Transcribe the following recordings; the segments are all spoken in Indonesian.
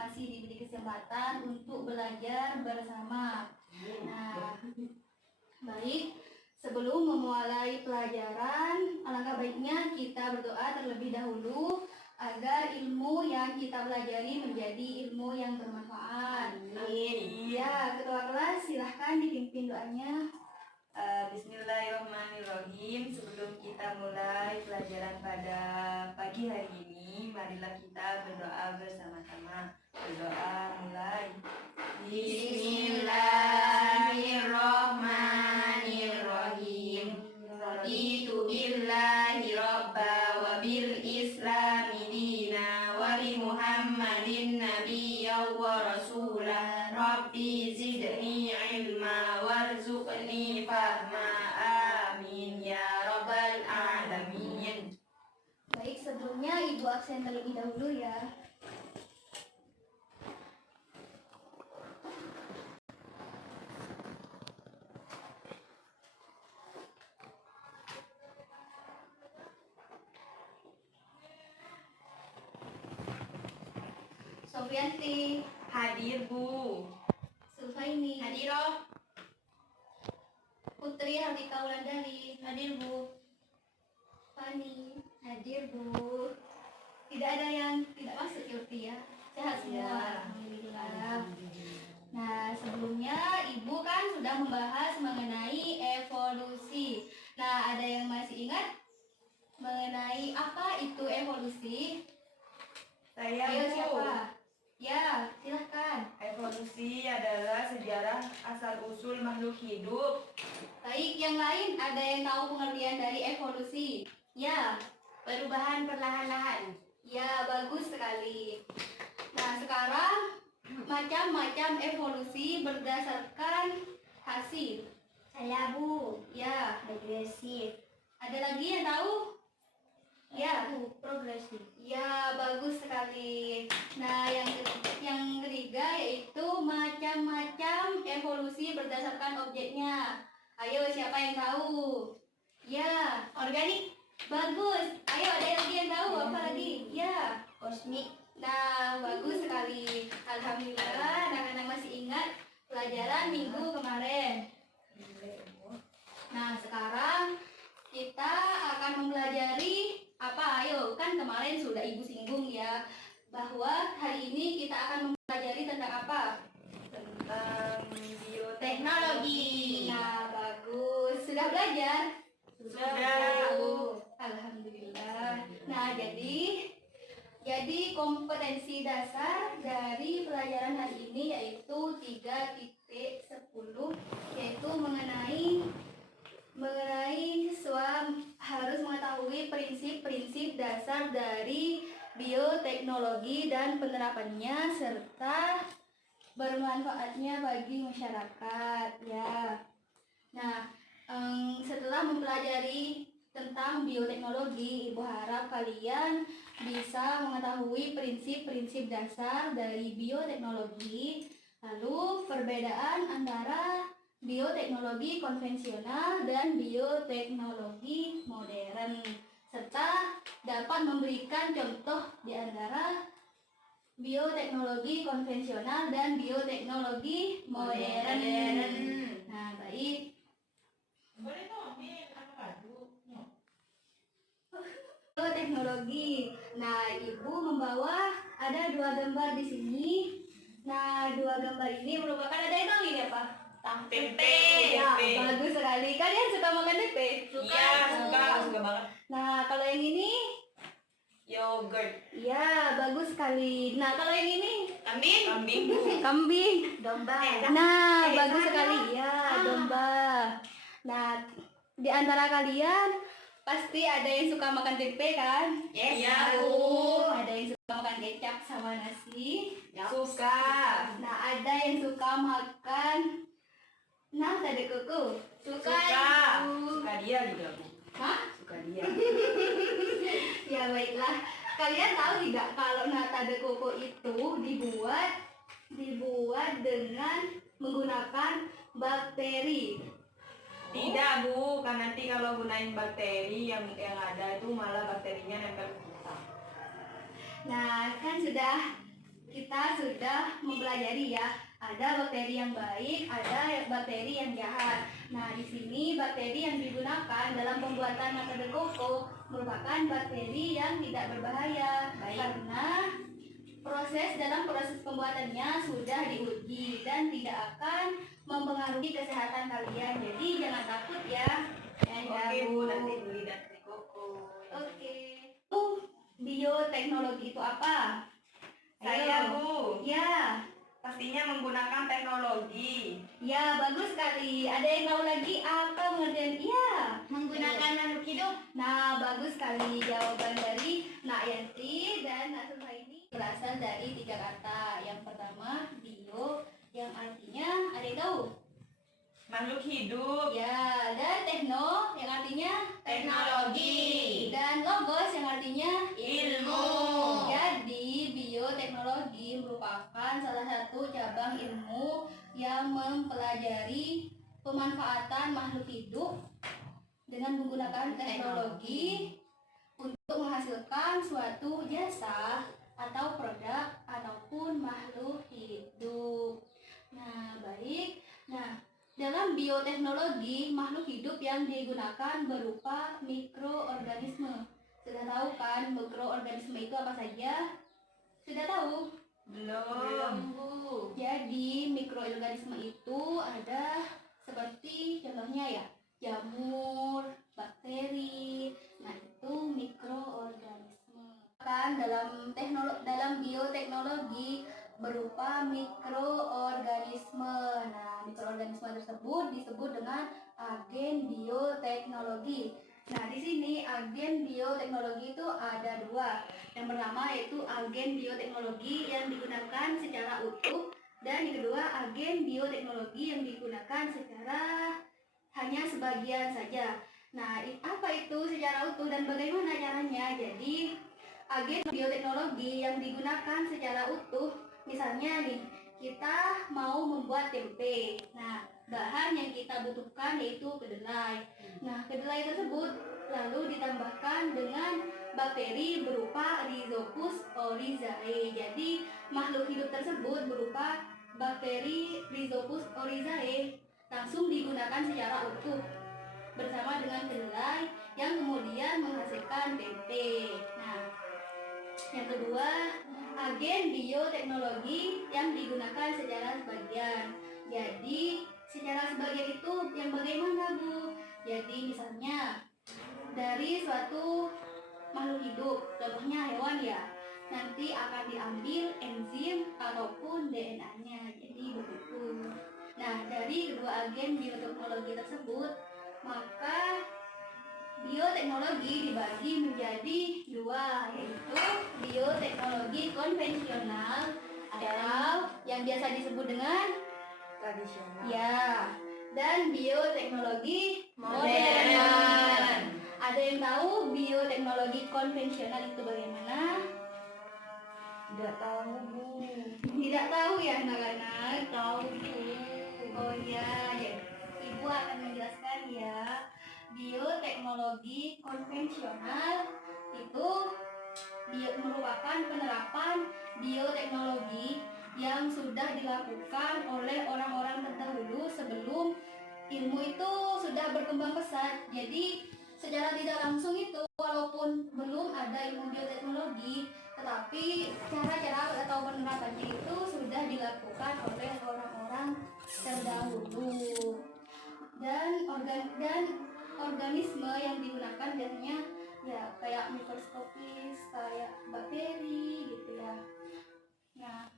masih diberi kesempatan untuk belajar bersama. Nah, baik, sebelum memulai pelajaran, alangkah baiknya kita berdoa terlebih dahulu agar ilmu yang kita pelajari menjadi ilmu yang bermanfaat. Amin. Ya, ketua kelas silahkan dipimpin doanya. Bismillahirrahmanirrahim. Sebelum kita mulai pelajaran pada pagi hari ini, marilah kita berdoa bersama-sama. Berdoa mulai. Bismillahirrahmanirrahim. Raditu billahi robba wa bil islami dina wa bi muhammadin nabiyya wa rasulah. Rabbi zidni ilma warzuqni fahma. Amin ya rabbal alamin. Baik, sebelumnya Ibu absen terlebih dahulu ya. Sofianti, Hadir Bu. Sulfaini, Hadir oh. Putri Hardika Wulandari, Hadir Bu. Fani, hadir Bu. Tidak ada yang tidak masuk ya Uti ya. Sehat semua. Ya. Alhamdulillah. Nah, sebelumnya Ibu kan sudah membahas mengenai evolusi. Nah, ada yang masih ingat mengenai apa itu evolusi? Saya Ayo Bu. siapa? Ya, silahkan. Evolusi adalah sejarah asal-usul makhluk hidup. Baik, yang lain ada yang tahu pengertian dari evolusi? Ya, Perubahan perlahan-lahan. ya, bagus sekali. Nah, sekarang macam-macam evolusi berdasarkan hasil. Saya Bu. Ya, Agresif. ada lagi yang tahu? Ya, Bu. Progresif. ya, bagus sekali. Nah, yang ketiga yaitu macam-macam evolusi berdasarkan objeknya. Ayo, siapa yang tahu? Ya, Organik. bagus. Ayo, ada lagi yang tahu? Apa lagi? Ya. Kosmik. Nah, bagus sekali. Alhamdulillah, anak-anak masih ingat pelajaran minggu kemarin. Nah, sekarang kita akan mempelajari apa? Ayo, kan kemarin sudah Ibu singgung ya, bahwa hari ini kita akan mempelajari tentang apa? Tentang bioteknologi. Nah, bagus. Sudah belajar? Sudah Bu. Alhamdulillah. Nah, jadi kompetensi dasar dari pelajaran hari ini yaitu 3.10, yaitu mengenai siswa harus mengetahui prinsip-prinsip dasar dari bioteknologi dan penerapannya serta bermanfaatnya bagi masyarakat ya. Nah, setelah mempelajari tentang bioteknologi, Ibu harap kalian bisa mengetahui prinsip-prinsip dasar dari bioteknologi, lalu perbedaan antara bioteknologi konvensional dan bioteknologi modern, serta dapat memberikan contoh di antara bioteknologi konvensional dan bioteknologi modern. Nah, baik. Bioteknologi. Nah, Ibu membawa ada 2 gambar di sini. Nah, 2 gambar ini merupakan, ada yang tahu ini apa? Tempe. Ya, bagus sekali. Kalian suka makan tempe? Iya, suka banget. Nah, kalau yang ini? Yogurt. Ya, bagus sekali. Nah, kalau yang ini? Kambing Bu. Kambing. Domba. Nah, bagus sekali. Ya, domba. Nah, di antara kalian pasti ada yang suka makan tempe kan? Yes, iya Bu. Ada yang suka makan kecap sama nasi. Suka. Nah, ada yang suka makan nasi kuku. Suka. Bu. Suka dia juga Bu. Hah? Suka dia. Ya baiklah. Kalian tahu tidak kalau nata de coco itu dibuat dengan menggunakan bakteri? Tidak Bu, kan nanti kalau gunain bakteri yang ada itu malah bakterinya nempel ke kita. Nah, kan sudah Kita sudah mempelajari ya, ada bakteri yang baik, ada bakteri yang jahat. Nah, di sini bakteri yang digunakan dalam pembuatan nata de coco merupakan bakteri yang tidak berbahaya. Baik. Karena dalam proses pembuatannya sudah diuji dan tidak akan mempengaruhi kesehatan kalian. Jadi jangan takut ya. Oke Bu, nanti beli nata de coco. Oke. Bioteknologi itu apa? Saya Ayo. Bu, Ya, pastinya menggunakan teknologi. ya bagus sekali. Ada yang tahu lagi apa pengertian? Iya, menggunakan makhluk hidup. Nah, bagus sekali jawaban dari Nak Yanti dan Nak Sulhaini berasal dari 3 kata. Yang pertama, bio, yang artinya ada yang tahu? Makhluk hidup. Ya, dan tekno yang artinya Teknologi. dan logos yang artinya Ilmu. Jadi, bioteknologi merupakan salah satu cabang ilmu yang mempelajari pemanfaatan makhluk hidup dengan menggunakan teknologi untuk menghasilkan suatu jasa atau produk ataupun makhluk hidup. Nah, baik. Nah, dalam bioteknologi, makhluk hidup yang digunakan berupa mikroorganisme. Sudah tahu kan mikroorganisme itu apa saja? Sudah tahu? Belum. Bu. Jadi mikroorganisme itu ada seperti contohnya ya, jamur, bakteri. Nah, itu mikroorganisme. Kan dalam bioteknologi berupa mikroorganisme. Nah, mikroorganisme tersebut disebut dengan agen bioteknologi. Nah, di sini agen bioteknologi itu ada 2. Yang pertama yaitu agen bioteknologi yang digunakan secara utuh, dan yang kedua agen bioteknologi yang digunakan secara hanya sebagian saja. Nah, apa itu secara utuh dan bagaimana caranya? Jadi, agen bioteknologi yang digunakan secara utuh, misalnya nih, kita mau membuat tempe. Nah, bahan yang kita butuhkan yaitu kedelai. Nah, kedelai tersebut lalu ditambahkan dengan bakteri berupa Rhizopus oryzae. Jadi, makhluk hidup tersebut berupa bakteri Rhizopus oryzae langsung digunakan secara utuh bersama dengan kedelai yang kemudian menghasilkan tempe. Nah, yang kedua, agen bioteknologi yang digunakan secara sebagian. Jadi, secara sebagian itu yang bagaimana, Bu? Jadi, misalnya dari suatu makhluk hidup, contohnya hewan ya, nanti akan diambil enzim ataupun DNA-nya. Jadi begitu. Nah, dari kedua agen bioteknologi tersebut, maka bioteknologi dibagi menjadi 2, yaitu bioteknologi konvensional atau yang biasa disebut dengan Tradisional. ya, dan bioteknologi Modern. Ada yang tahu bioteknologi konvensional itu bagaimana? Tidak tahu Bu. Tidak tahu ya anak-anak? Tahu Bu. Oh iya, ya. Ibu akan menjelaskan ya. Bioteknologi konvensional itu merupakan penerapan bioteknologi yang sudah dilakukan oleh orang-orang terdahulu sebelum ilmu itu sudah berkembang pesat. Jadi secara tidak langsung itu, walaupun belum ada ilmu bioteknologi, tetapi cara-cara atau penerapannya itu sudah dilakukan oleh orang-orang terdahulu. Dan organisme yang digunakan biasanya ya kayak mikroskopis, kayak bakteri gitu ya. Nah,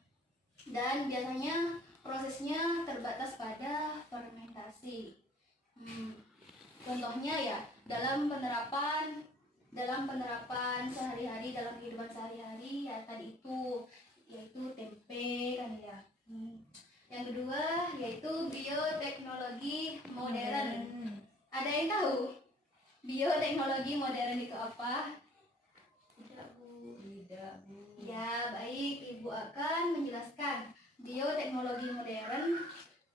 dan biasanya prosesnya terbatas pada fermentasi. Contohnya ya dalam penerapan sehari-hari, dalam kehidupan sehari-hari ya tadi itu, yaitu tempe kan ya. Yang kedua yaitu bioteknologi modern. Ada yang tahu bioteknologi modern itu apa? Tidak Bu. Tidak Bu. Ya, baik, Ibu akan menjelaskan. Bioteknologi modern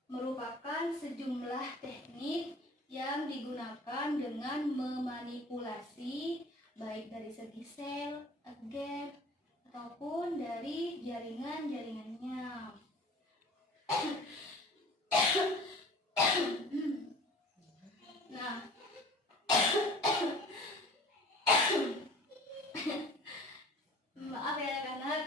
merupakan sejumlah teknik yang digunakan dengan memanipulasi baik dari segi sel, agen, ataupun dari jaringan-jaringannya. Nah, maaf ya anak-anak.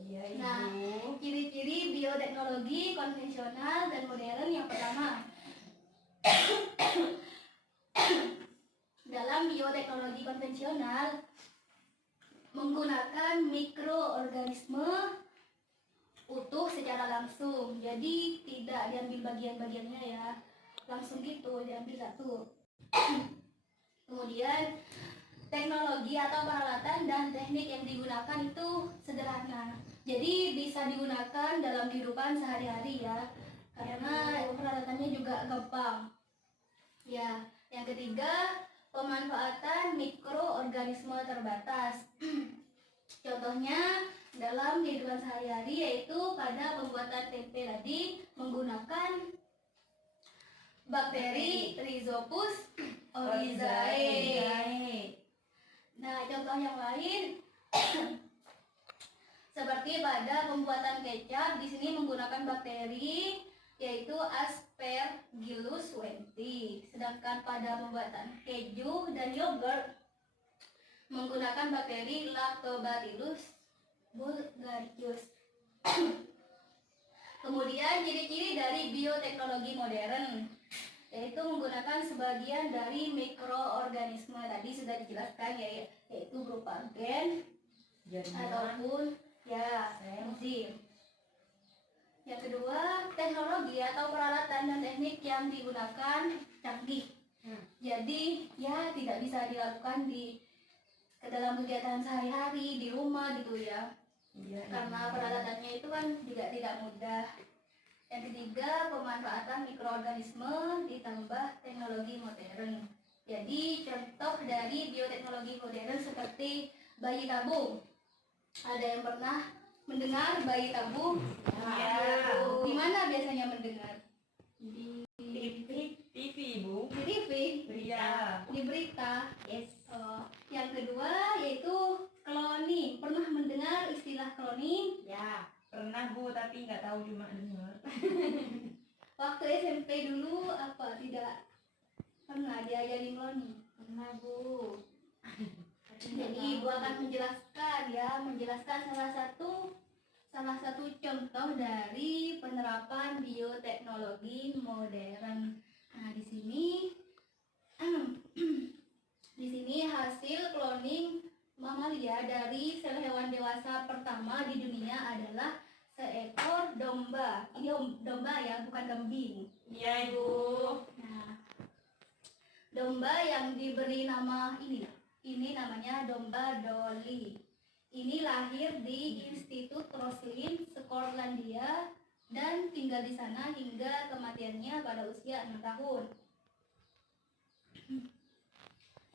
Iya, Nah, Ibu. ciri-ciri bioteknologi konvensional dan modern yang pertama. Dalam bioteknologi konvensional menggunakan mikroorganisme utuh secara langsung. Jadi tidak diambil bagian-bagiannya ya. Langsung gitu diambil satu. Kemudian teknologi atau peralatan dan teknik yang digunakan itu sederhana. Jadi bisa digunakan dalam kehidupan sehari-hari ya. Karena peralatannya juga gampang. Ya, yang ketiga, pemanfaatan mikroorganisme terbatas. Contohnya dalam kehidupan sehari-hari yaitu pada pembuatan tempe tadi menggunakan bakteri Rhizopus oryzae. Nah, contoh yang lain seperti pada pembuatan kecap di sini menggunakan bakteri yaitu Aspergillus wientii. Sedangkan pada pembuatan keju dan yogurt menggunakan bakteri Lactobacillus bulgaricus. Kemudian ciri-ciri dari bioteknologi modern yaitu menggunakan sebagian dari mikroorganisme tadi sudah dijelaskan ya, yaitu berupa gen ataupun ya enzim. Yang kedua, teknologi atau peralatan dan teknik yang digunakan canggih. Jadi ya tidak bisa dilakukan di dalam kegiatan sehari-hari di rumah gitu ya. Iya, Karena peralatannya itu kan juga tidak mudah. Yang ketiga, pemanfaatan mikroorganisme ditambah teknologi modern. Jadi contoh dari bioteknologi modern seperti bayi tabung. Ada yang pernah mendengar bayi tabung? Iya. Di mana biasanya mendengar? TV, Ibu. Di TV? Iya. Di berita? Yes. Yang kedua yaitu cloning. Pernah mendengar istilah cloning? Ya, pernah Bu, tapi nggak tahu, cuma dengar. Waktu SMP dulu apa tidak pernah diajari cloning? Pernah Bu. Jadi ibu akan menjelaskan salah satu contoh dari penerapan bioteknologi modern. Nah, di sini hasil cloning mamalia dari sel hewan dewasa pertama di dunia adalah seekor domba. Ini domba ya, bukan kambing. Iya, Ibu. Nah, domba yang diberi nama ini namanya domba Dolly. Ini lahir di Institut Roslin, Skotlandia dan tinggal di sana hingga kematiannya pada usia 6 tahun.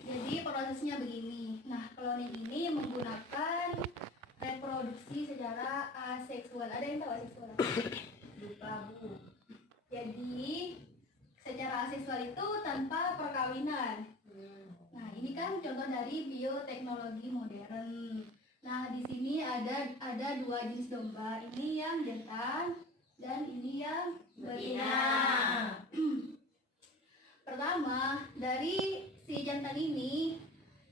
Jadi prosesnya begini. Nah, cloning ini menggunakan reproduksi secara aseksual. Ada yang tahu aseksual? Lupa Bu. Jadi secara aseksual itu tanpa perkawinan. Nah, ini kan contoh dari bioteknologi modern. Nah, di sini ada dua jenis domba. Ini yang jantan dan ini yang betina. Pertama, dari si jantan ini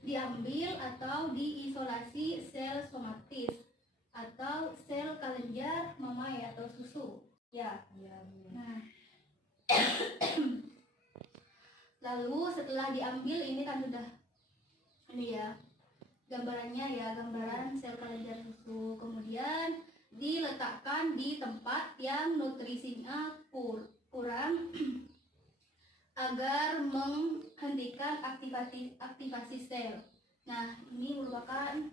diambil atau diisolasi sel somatis atau sel kelenjar mamai atau susu. Ya. Iya, Bu. Nah, lalu setelah diambil ini kan sudah ini ya gambarannya ya, gambaran sel kelenjar susu. Kemudian diletakkan di tempat yang nutrisinya kurang agar menghentikan aktivasi sel. Nah, ini merupakan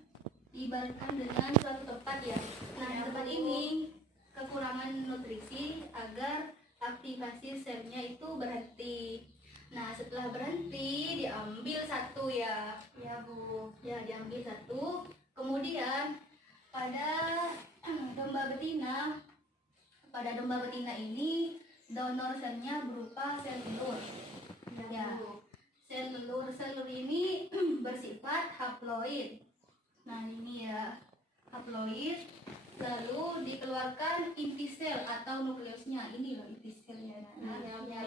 diibaratkan dengan suatu tempat ya. Nah, di tempat ini kekurangan nutrisi agar aktivasi selnya itu berhenti. Nah, setelah berhenti diambil satu ya. Iya, Bu. Ya, diambil satu. Kemudian pada domba betina ini donor selnya berupa sel telur. Ya, sel telur ini bersifat haploid. Nah, ini ya. haploid, lalu dikeluarkan inti sel atau nukleusnya. Ini loh inti selnya.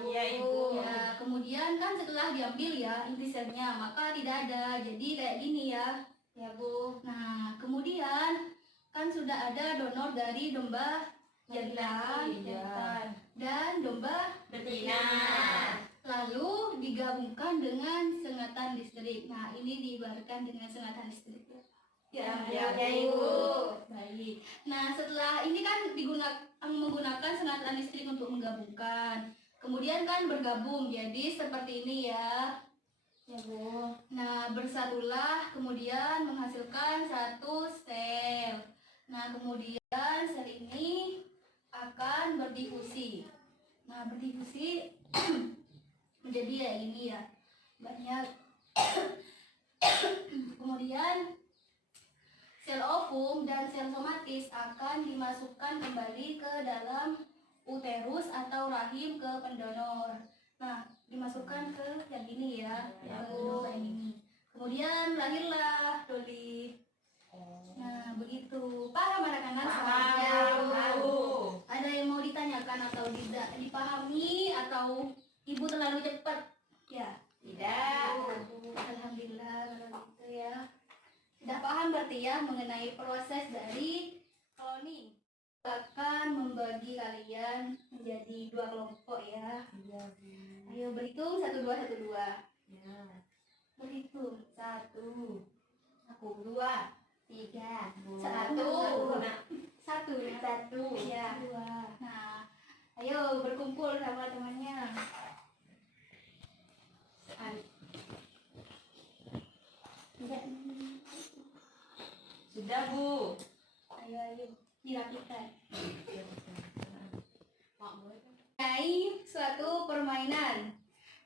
Iya, Ibu. Ya, kemudian kan setelah diambil ya inti selnya, maka tidak ada. Jadi kayak gini ya. Ya, Bu. Nah, kemudian kan sudah ada donor dari domba jantan dan domba Betina. lalu digabungkan dengan sengatan listrik. Nah, ini diibaratkan dengan sengatan listrik. Ya, Ibu. Baik. Nah, setelah ini kan menggunakan sengatan listrik untuk menggabungkan. Kemudian kan bergabung, jadi seperti ini ya. Ya, Bu. Nah, bersatulah kemudian menghasilkan satu sel. Nah, kemudian sel ini akan berdifusi. Nah, berdifusi menjadi ya ini ya. Banyak. Kemudian sel ovum dan sel somatis akan dimasukkan kembali ke dalam uterus atau rahim ke pendonor. Nah, dimasukkan ke yang ini ya, yang ini. Kemudian lahirlah Doli. Nah, begitu. Paham anak-anak? Ada yang mau ditanyakan atau tidak dipahami atau ibu terlalu cepat? Ya. Tidak. Alhamdulillah kalau gitu ya. Sudah paham berarti ya mengenai proses dari cloning. Akan membagi kalian menjadi 2 kelompok ya. Iya, Bu. Ayo berhitung 1 2 1 2. Ya. Berhitung 1 Aku 2, 3 1. 1 ya 2. Nah, ayo berkumpul sama temannya. Tidak. Sudah, Bu. Ayo dirapikan. Mengenai suatu permainan.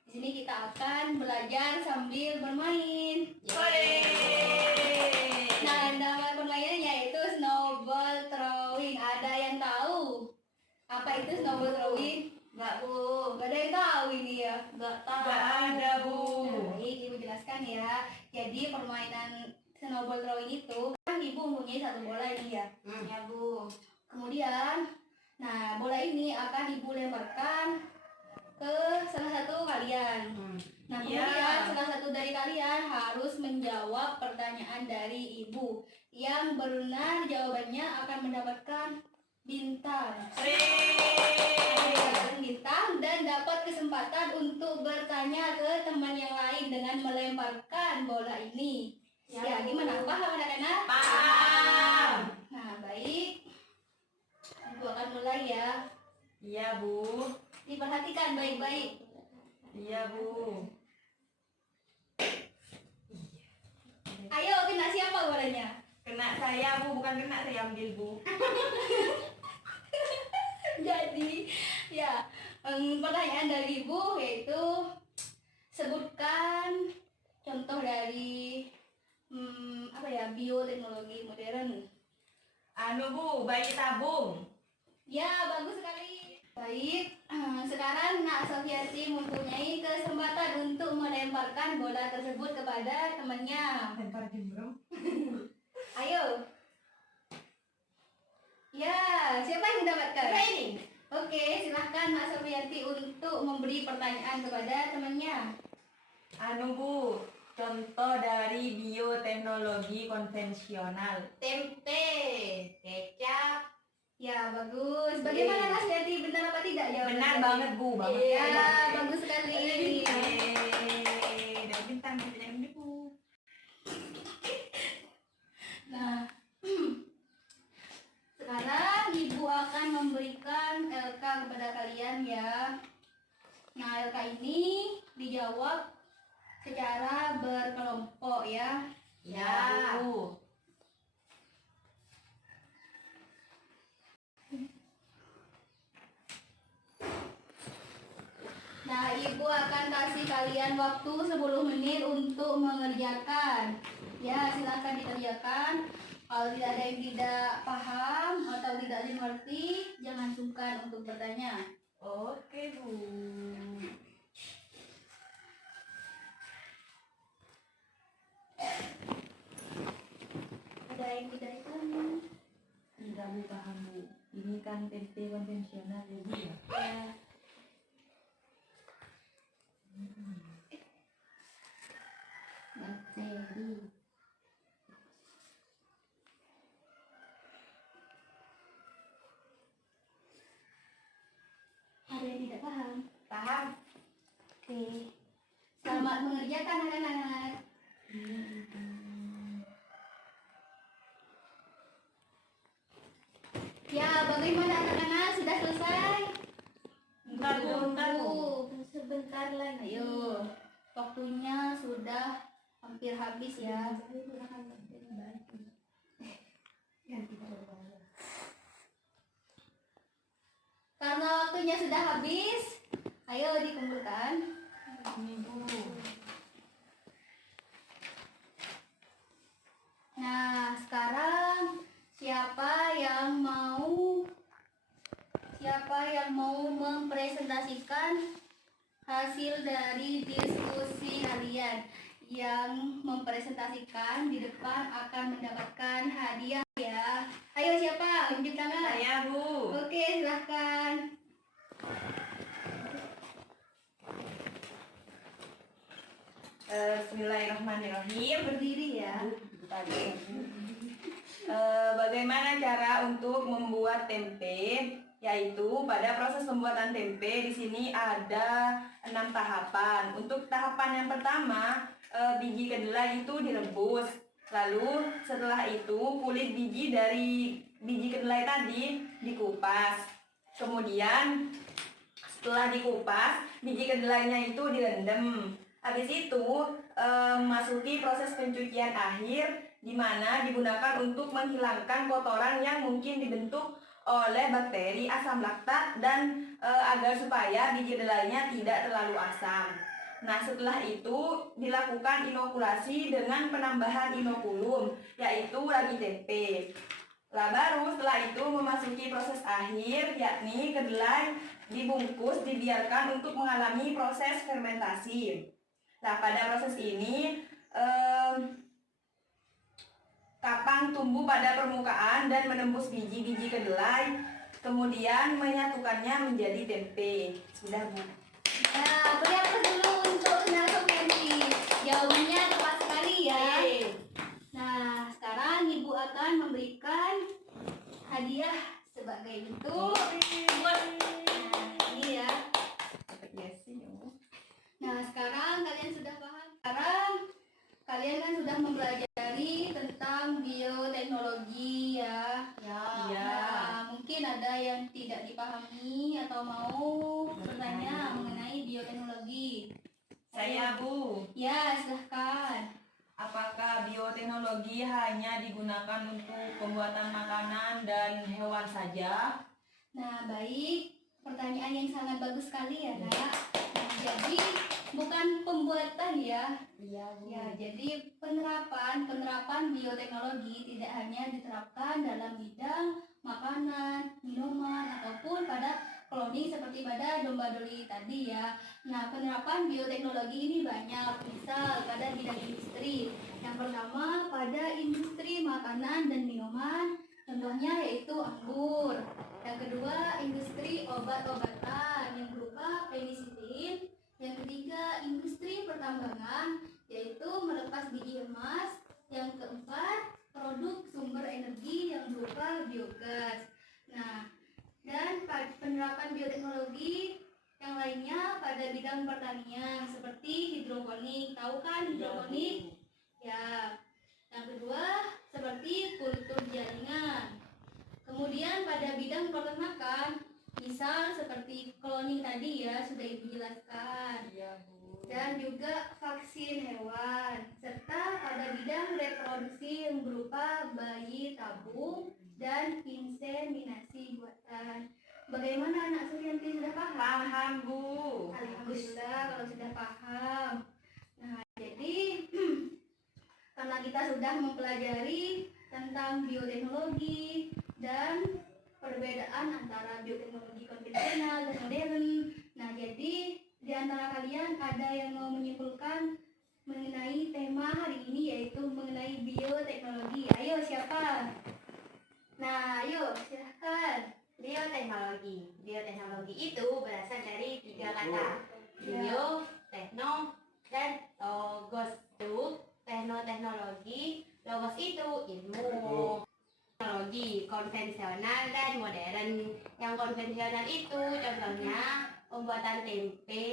Di sini kita akan belajar sambil bermain. Nah, nama permainannya yaitu snowball throwing. Ada yang tahu apa itu snowball throwing? Enggak, Bu. Gak ada yang tahu ini ya. Enggak ada, Bu. Nah, baik, ibu jelaskan ya. Jadi permainan snowball throwing itu kan ibu mempunyai 1 bola ini ya. Ya, Bu. Kemudian, nah bola ini akan ibu lemparkan ke salah satu kalian. Nah, kemudian salah satu dari kalian harus menjawab pertanyaan dari ibu. Yang benar jawabannya akan mendapatkan bintang. Mendapatkan bintang dan dapat kesempatan untuk bertanya ke teman yang lain dengan melemparkan bola ini. Ya, gimana? Paham anak-anak? Paham. Nah, baik. Ibu akan mulai ya. Iya, Bu. Diperhatikan baik-baik. Iya, Bu. Ayo, kena siapa bolanya? Kena saya, Bu, bukan kena saya ambil, Bu. Jadi, ya, pertanyaan dari ibu yaitu sebutkan contoh dari bioteknologi modern. Bu, bayi tabung. Ya, bagus sekali. Baik, sekarang Nak Sofiati mempunyai kesempatan untuk melemparkan bola tersebut kepada temannya. Lempar jembrong. Ayo. Ya, siapa yang mendapatkan? Training. Oke, silahkan Nak Sofiati untuk memberi pertanyaan kepada temannya. Bu, contoh dari bioteknologi konvensional. Tempe, kecap. Ya, bagus. Bagaimana Nak Sofiati? Benar apa tidak jawabannya? Benar banget, Bu. Banget. Ya, bagus sekali. Dan bintang ini, Bu. Nah, sekarang ibu akan memberikan LK kepada kalian ya. Nah, LK ini dijawab secara berkelompok ya. Ya, Bu. Nah, ibu akan kasih kalian waktu 10 menit untuk mengerjakan. Ya, silakan dikerjakan. Kalau tidak ada yang tidak paham atau tidak dimengerti, jangan sungkan untuk bertanya. Oke, Bu. Ada yang tidak itu? Bu, paham Bu. Ini kan tempe konvensional ya Bu ya. Ya. Bakteri. Ada yang tidak paham? Paham? Oke. Selamat mengerjakan anak-anak. Ya, bagaimana anak-anak? Sudah selesai? Bentar Bu. Sebentar lagi. Ayo. Waktunya sudah hampir habis ya. Karena waktunya sudah habis, ayo dikumpulkan. Ini Bu. Nah, sekarang siapa yang mau mempresentasikan hasil dari diskusi kalian? Yang mempresentasikan di depan akan mendapatkan hadiah ya. Ayo siapa? Unjuk tangan. Saya Bu. Oke, silahkan. Bismillahirrahmanirrahim. Berdiri ya. Bagaimana cara untuk membuat tempe? Yaitu pada proses pembuatan tempe di sini ada 6 tahapan. Untuk tahapan yang pertama, biji kedelai itu direbus. Lalu setelah itu kulit biji dari biji kedelai tadi dikupas. Kemudian setelah dikupas, biji kedelainya itu direndam. Habis itu masuki proses pencucian akhir di mana digunakan untuk menghilangkan kotoran yang mungkin dibentuk oleh bakteri asam laktat dan agar supaya biji kedelainya tidak terlalu asam. Nah, setelah itu dilakukan inokulasi dengan penambahan inokulum, yaitu ragi tempe. Lah baru setelah itu memasuki proses akhir, yakni kedelai dibungkus dibiarkan untuk mengalami proses fermentasi. Nah, pada proses ini kapang tumbuh pada permukaan dan menembus biji-biji kedelai, kemudian menyatukannya menjadi tempe. Sudah Bu. Nah, beri aplaus dulu untuk Nelson Kenny. Jawabannya tepat sekali ya. Nah, sekarang Ibu akan memberikan hadiah sebagai bentuk. Nah, ini ya. Nah, sekarang kalian sudah paham. Sekarang kalian kan sudah mempelajari tentang bioteknologi ya. Iya. Nah, mungkin ada yang tidak dipahami atau mau bertanya mengenai bioteknologi. Saya Bu. Ya, silahkan. Apakah bioteknologi hanya digunakan untuk pembuatan makanan dan hewan saja? Nah, baik. Pertanyaan yang sangat bagus sekali ya, Nak. Nah, jadi bukan pembuatan ya. Iya Bu. Ya, jadi penerapan bioteknologi tidak hanya diterapkan dalam bidang makanan, minuman, ataupun pada cloning seperti pada domba doli tadi ya. Nah, penerapan bioteknologi ini banyak, misal pada bidang industri. Yang pertama pada industri makanan dan minuman, contohnya yaitu anggur. Yang kedua, industri obat-obatan yang berupa penisilin. Yang ketiga, industri pertambangan, yaitu melepas biji emas. Yang keempat, produk sumber energi yang berupa biogas. Nah, dan penerapan bioteknologi yang lainnya pada bidang pertanian seperti hidroponik. Tahu kan hidroponik? Ya. Yang kedua, seperti kultur jaringan. Kemudian pada bidang peternakan, misal seperti cloning tadi ya, sudah Ibu jelaskan. Iya Bu. Dan juga vaksin hewan, serta pada bidang reproduksi yang berupa bayi tabung dan inseminasi buatan. Bagaimana anak Suryanti, sudah paham? Paham Bu. Alhamdulillah kalau sudah paham. Nah, jadi karena kita sudah mempelajari tentang bioteknologi dan perbedaan antara bioteknologi konvensional dan modern. Nah, jadi di antara kalian ada yang mau menyimpulkan mengenai tema hari ini, yaitu mengenai bioteknologi. Ayo, siapa? Nah, yuk silahkan. Bioteknologi. Bioteknologi itu berasal dari 3 kata. Bio, tekno, dan logos. Itu teknologi, logos itu ilmu. Teknologi konvensional dan modern. Yang konvensional itu contohnya pembuatan tempe,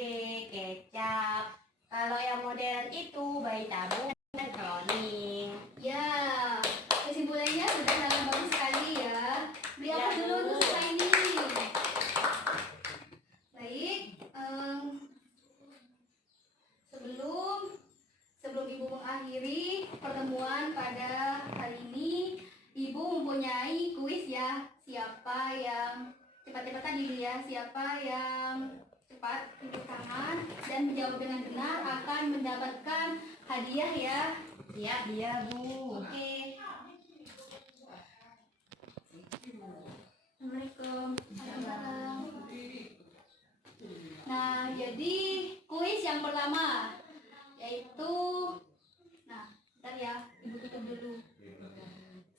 kecap. Kalau yang modern itu bayi tabung dan cloning. Ya, kesimpulannya sudah sangat bagus sekali ya. Beri apa Ya, dulu Bu. untuk setelah ini. Baik, sebelum Ibu mengakhiri pertemuan pada hari ini, Ibu mempunyai kuis ya. Siapa yang cepat-cepatan dulu ya. Siapa yang cepat tunjuk tangan dan menjawab dengan benar akan mendapatkan hadiah ya. Siap. Iya, Bu. Oke. Assalamualaikum. Waalaikumsalam. Nah, jadi kuis yang pertama yaitu, nah, bentar ya, Ibu tutup dulu.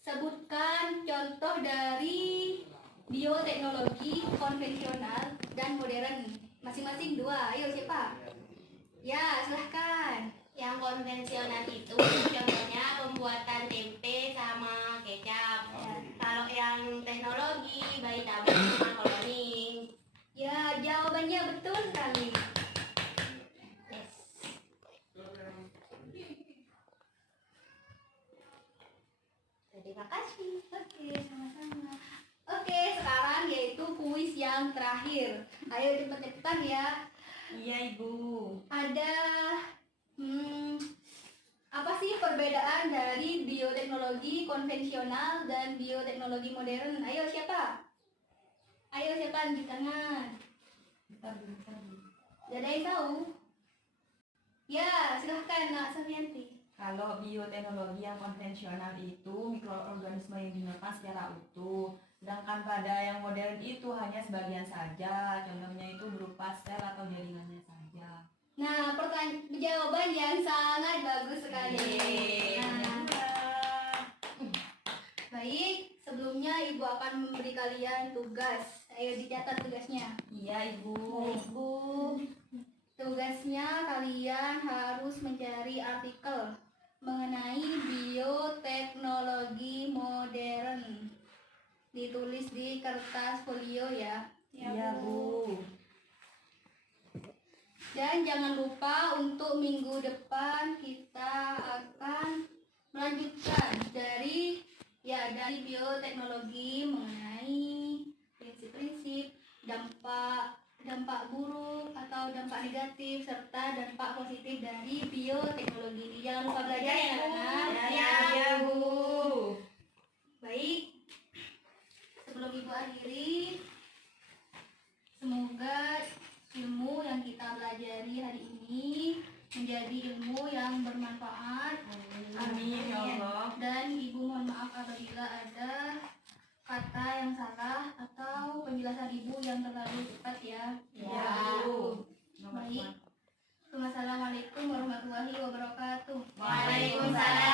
Sebutkan contoh dari bioteknologi konvensional dan modern. Masing-masing 2. Ayo siapa? Ya, silahkan. Yang konvensional itu contohnya pembuatan tempe sama kecap. Kalau yang teknologi bayi tabung sama cloning. Ya, jawabannya betul sekali. Yes. Terima kasih. Oke, sama-sama. Oke, sekarang yaitu kuis yang terakhir. Ayo cepet-cepetan ya. Iya, Ibu. Ada apa sih perbedaan dari bioteknologi konvensional dan bioteknologi modern? Ayo siapa? Ayo siapa angkat tangan? Bentar, bentar, Bu. Gak ada yang tahu? Ya, silahkan Nak Safianti. Kalau bioteknologi yang konvensional itu mikroorganisme yang dimakan secara utuh. Sedangkan pada yang modern itu hanya sebagian saja. Contohnya itu berupa sel atau jaringannya saja. Nah, jawaban yang sangat bagus sekali. Yeay. Nah, baik, sebelumnya Ibu akan memberi kalian tugas. Ayo dicatat tugasnya. Iya, Ibu. Baik, Bu. Tugasnya kalian harus mencari artikel mengenai bioteknologi modern. Ditulis di kertas folio ya. Iya, Bu. Dan jangan lupa untuk minggu depan kita akan melanjutkan dari bioteknologi mengenai prinsip-prinsip, dampak buruk atau dampak negatif serta dampak positif dari bioteknologi. Jangan lupa belajar ya, anak-anak. Iya, Bu. Baik. Sebelum Ibu akhiri, semoga ilmu yang kita pelajari hari ini menjadi ilmu yang bermanfaat. Amin, ya Allah. Dan Ibu mohon maaf apabila ada kata yang salah atau penjelasan Ibu yang terlalu cepat ya. Iya, Bu. Baik. Wassalamualaikum warahmatullahi wabarakatuh. Waalaikumsalam